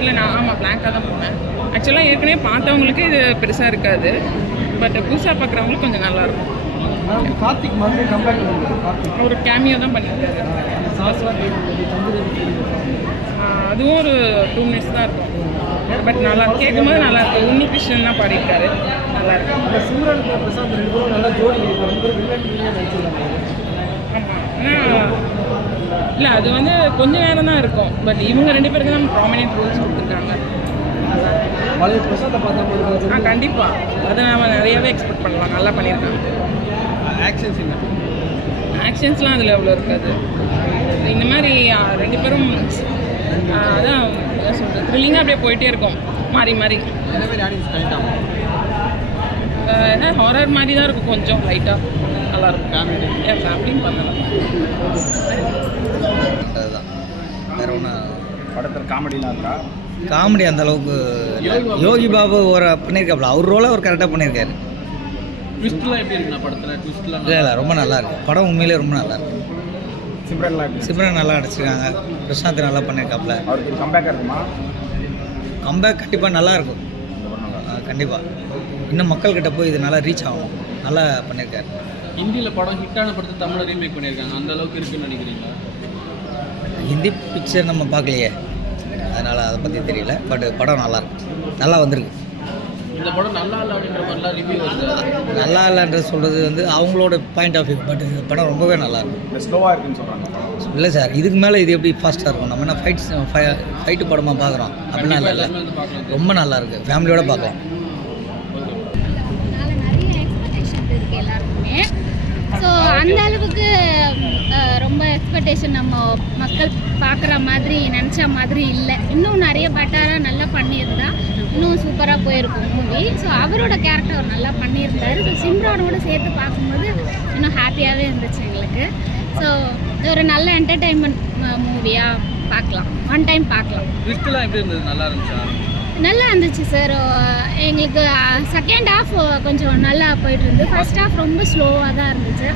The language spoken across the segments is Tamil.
இல்லை நான் ஆமாம் பிளாங்காக தான் போனேன். ஆக்சுவலாக ஏற்கனவே பார்த்தவங்களுக்கு இது பெருசாக இருக்காது, பட் புதுசாக பார்க்குறவங்களுக்கு கொஞ்சம் நல்லாயிருக்கும். கார்த்திக் மறுபடியும் கம்பேக் பண்ணுறாரு. ஒரு கேமியோ தான் பண்ணியிருக்காரு. அதுவும் ஒரு 2 minutes தான் இருக்கும், பட் நல்லா கேட்கும் போது நல்லா இருக்கு. உன்னி கிருஷ்ணன் தான் பாடியிருக்காரு, நல்லா இருக்கு. சிம்ரன் பிரசாந்த் 2 பேரும் நல்லா ஜோடி நடிச்சிருக்காங்க. ஆமாம், இல்லை அது வந்து கொஞ்ச நேரம் தான் இருக்கும், பட் இவங்க 2 பேருக்கு தான் ப்ராமினென்ட் ரோல்ஸ் கொடுத்துருக்காங்க. பழைய பிரசாத்தை பார்த்தா கண்டிப்பாக அதை நம்ம நிறையாவே எக்ஸ்பெக்ட் பண்ணலாம். நல்லா பண்ணியிருக்காங்க. ஆக்ஷன்ஸ்லாம் அதில் எவ்வளோ இருக்காது. இந்த மாதிரி 2 பேரும் அதான் என்ன சொல்கிறது, த்ரில்லிங்காக அப்படியே போயிட்டே இருக்கும் மாறி மாறி. ஏன்னா ஹாரர் மாதிரி தான் இருக்கும், கொஞ்சம் லைட்டாக நல்லாயிருக்கும். என் ஃபேமிலியும் பண்ணலாம். அதுதான் வேறு ஒன்று. படத்தில் காமெடிலாம் இருக்கா? காமெடி அந்த அளவுக்கு யோகி பாபு ஒரு பண்ணியிருக்காப்புல, அவர் ரோலை அவர் கரெக்டாக பண்ணியிருக்காரு. ட்விஸ்ட்லாம் எப்படி இருக்குண்ணா படத்தில்? ட்விஸ்ட்லாம் இல்லை ரொம்ப நல்லா இருக்கு படம், உண்மையிலே ரொம்ப நல்லா இருக்கு. சிம்ரன் நல்லா நடிச்சிருக்காங்க, பிரசாந்த் நல்லா பண்ணியிருக்காப்புல. அவருக்கு கம்பேக்காக இருக்குமா? கம்பேக் கண்டிப்பாக நல்லா இருக்கும், கண்டிப்பாக. இன்னும் மக்கள்கிட்ட போய் இது நல்லா ரீச் ஆகும். நல்லா பண்ணியிருக்காரு. ஹிந்தியில் படம் ஹிட்டான படத்தை தமிழில் ரீமேக் பண்ணியிருக்காங்க, அந்த அளவுக்கு இருக்குன்னு நினைக்கிறீங்களா? ஹிந்தி பிக்சர் நம்ம பார்க்கலையே, அதனால் அதை பற்றி தெரியல. பட் படம் நல்லாயிருக்கு, நல்லா வந்திருக்கு. இந்த படம் நல்லா இல்லை அப்படின்ற மாதிரிலாம் ரிவ்யூ வருது. நல்லா இல்லைன்ற சொல்கிறது வந்து அவங்களோட பாயிண்ட் ஆஃப் வியூ. பட் படம் ரொம்பவே நல்லாயிருக்கும். ஸ்லோவாக இருக்குன்னு சொல்கிறாங்க. இல்லை சார், இதுக்கு மேலே இது எப்படி ஃபாஸ்ட்டாக இருக்கும்? நம்ம என்ன ஃபைட்டு படமாக பார்க்குறோம் அப்படிலாம் இல்லை. ரொம்ப நல்லாயிருக்கு, ஃபேமிலியோடு பார்க்கலாம். நிறைய எக்ஸ்பெக்டேஷன் இருக்குது எல்லாருக்குமே. ஸோ அந்த அளவுக்கு ரொம்ப எக்ஸ்பெக்டேஷன் நம்ம மக்கள் பார்க்குற மாதிரி நினச்ச மாதிரி இல்லை. இன்னும் நிறைய பெட்டராக நல்லா பண்ணியிருந்தா இன்னும் சூப்பராக போயிருக்கும் மூவி. ஸோ அவரோட கேரக்டர் அவர் நல்லா பண்ணியிருந்தார். ஸோ சிம்ரானோட சேர்த்து பார்க்கும்போது இன்னும் ஹாப்பியாகவே இருந்துச்சு எங்களுக்கு. ஸோ ஒரு நல்ல என்டர்டெயின்மெண்ட் மூவியாக பார்க்கலாம், ஒன் டைம் பார்க்கலாம். ட்விஸ்ட்லாம் எப்படி இருந்தது? நல்லா இருந்துச்சா? நல்லா இருந்துச்சு சார். எங்களுக்கு செகண்ட் ஹாஃப் கொஞ்சம் நல்லா போயிட்டு இருந்து. ஃபர்ஸ்ட் ஹாஃப் ரொம்ப ஸ்லோவாக தான் இருந்துச்சு.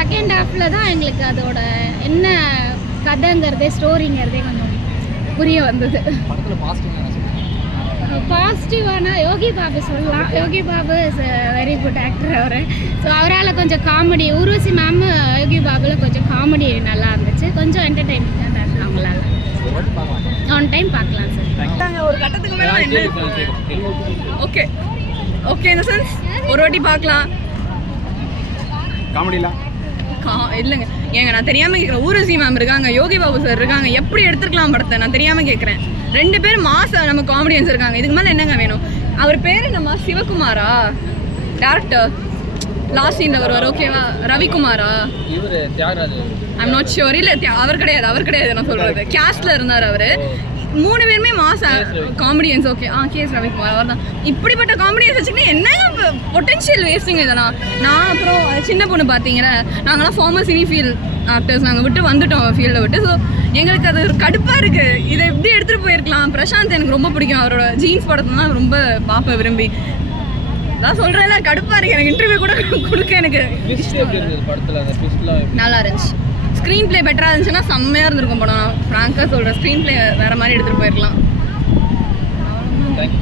செகண்ட் ஹாஃபில் தான் எங்களுக்கு அதோட என்ன கதைங்கிறதே ஸ்டோரிங்கிறதே கொஞ்சம் புரிய வந்தது. பாசிட்டிவான யோகி பாபு சொல்லலாம். Yogi Babu is very good actor அவர். ஸோ அவரால் கொஞ்சம் காமெடி, ஊர்வசி மேம் யோகி பாபுவில் கொஞ்சம் காமெடி நல்லா இருந்துச்சு, கொஞ்சம் என்டர்டெயின்மெண்ட்டாக தான் இருந்துச்சு அவங்களால. ஒன் டைம் பார்க்கலாம் சார். ஒரு கட்டத்துக்கு மேலே என்ன ஓகே ஓகே இந்த சென்ஸ் ஒரு வாட்டி பார்க்கலாம். காமெடிலாம் இல்லைங்க, ஏங்க நான் தெரியாமல் கேட்குறேன். ஊர்வசி மேம் இருக்காங்க, யோகி பாபு சார் இருக்காங்க, எப்படி எடுத்துருக்கலாம் படத்தை? நான் தெரியாமல் கேட்குறேன். 2 பேரும் மாச நம்ம காமெடியன்ஸ் இருக்காங்க. இதுக்கு மேலே என்னங்க வேணும்? அவர் பேர் என்னம்மா? சிவகுமாரா டேரக்டர்? லாஸ்ட் சீனில் வருவார், ஓகேவா? ரவிக்குமாரா? இவர் தியாகராஜ். I'm not sure. இல்லை அவர் கிடையாது நான் சொல்கிறது. கேஸ்டில் இருந்தார் அவர். 3 பேருமே மாச காமெடியன்ஸ். ஓகே கேஎஸ் ரவிக்குமார் அவர் தான். இப்படிப்பட்ட காமெடியன்ஸ் வச்சுக்கிட்டு என்ன பொட்டென்ஷியல் வேஸ்ட்டுங்க இதெல்லாம். நான் அப்புறம் சின்ன பொண்ணு பார்த்தீங்கன்னா, நாங்களாம் ஃபார்மல் சினி ஃபீல்ட் ஆக்டர்ஸ், நாங்கள் விட்டு வந்துட்டோம் ஃபீல்டை விட்டு. ஸோ எங்களுக்கு அது ஒரு கடுப்பாக இருக்குது. இதை எப்படி எடுத்துகிட்டு போயிருக்கலாம்? பிரசாந்த் எனக்கு ரொம்ப பிடிக்கும், அவரோட ஜீன்ஸ் படத்துலாம் ரொம்ப பார்ப்பேன் விரும்பி. நான் சொல்கிறேன்ல, கடுப்பாக இருக்குது. எனக்கு இன்டர்வியூ கூட கொடுக்க எனக்கு நல்லா இருந்துச்சு. ஸ்க்ரீன் பிளே பெட்டராக இருந்துச்சுன்னா செம்மையாக இருந்திருக்கும் படம். நான் ஃப்ராங்காக சொல்கிறேன், ஸ்க்ரீன் பிளே வேறு மாதிரி எடுத்துகிட்டு போயிருக்கலாம். தேங்க்யூ.